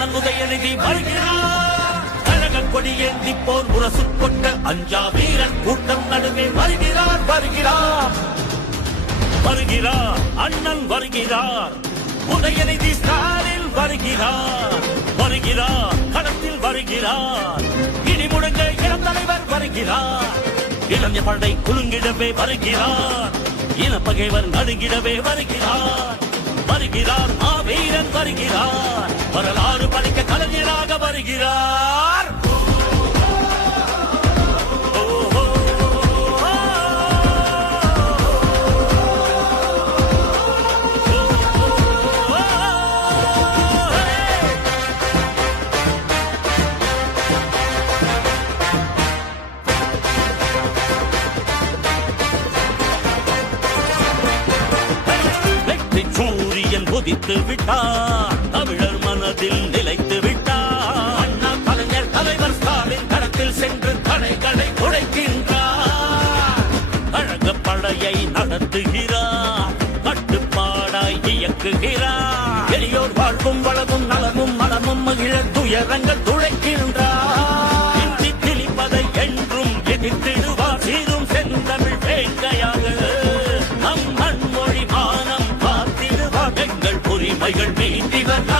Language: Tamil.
அண்ணன் உதயநிதி வருகிறார். கழக கொடி ஏந்தி போர் முரசு கொண்ட அஞ்சா வீரன் கூட்டம் நடுவே வருகிறார் வருகிறார் வருகிறார். அண்ணன் வருகிறார். உதயநிதி ஸ்டாலின் வருகிறார் வருகிறார். களத்தில் வருகிறார். இடி முழங்க இளம் தலைவர் வருகிறார். இளைஞர் படை குலுங்கிடவே வருகிறார். இனப்பகைவர் நடுங்கிடவே வருகிறார் வருகிறார். மாவீரன் வருகிறார். வரலாறு படிக்க கலைஞராக வருகிறார். உதித்து விட்டார். தமிழர் மனதில் நிலைத்து விட்டார். அண்ணா கலைஞர் தலைவர் ஸ்டாலின் களத்தில் சென்று தடைகளை உடைக்கின்றார். கழக படையை நடத்துகிறார். கட்டுப்பாடாய் இயக்குகிறார். பெரியோர் வாழ்வும் வளமும் நலமும் மனமும் மகிழ துயரங்கள் துடைக்கின்றார். இந்தி திணிப்பதை என்றும் எதிர்த்திடுவார். சீரும் செந்தமிழ் வேங்கையாக நம் மண்மொழி மானம் எங்கள் உரிமைகள் மீட்டிவர்.